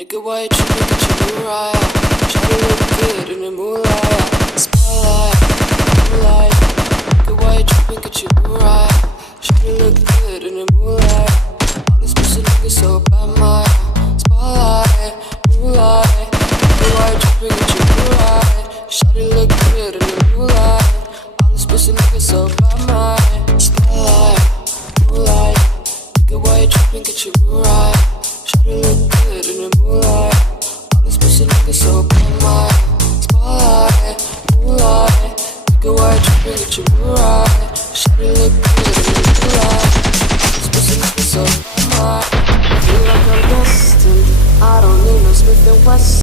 Nigga, why you tripping? Get your Mariah. Try to look good in the moonlight. Spotlight, moonlight. Nigga, why you tripping? Get your Mariah. Try to look good in the moonlight. All these pussy niggas so bad, my spotlight, moonlight. Nigga, why you tripping? Get your Mariah. Try to look good in the moonlight. All these pussy niggas so bad, my spotlight, moonlight. Nigga, why you tripping? Get your Mariah. Try to look good in the moonlight. All these pussy niggas so bad, my spotlight, moonlight. Nigga, why you tripping? Get your Mariah. Try to look good in the moonlight. All these pussy niggas so bad, my. I feel like I'm destined. I don't need no Smith and Wesson.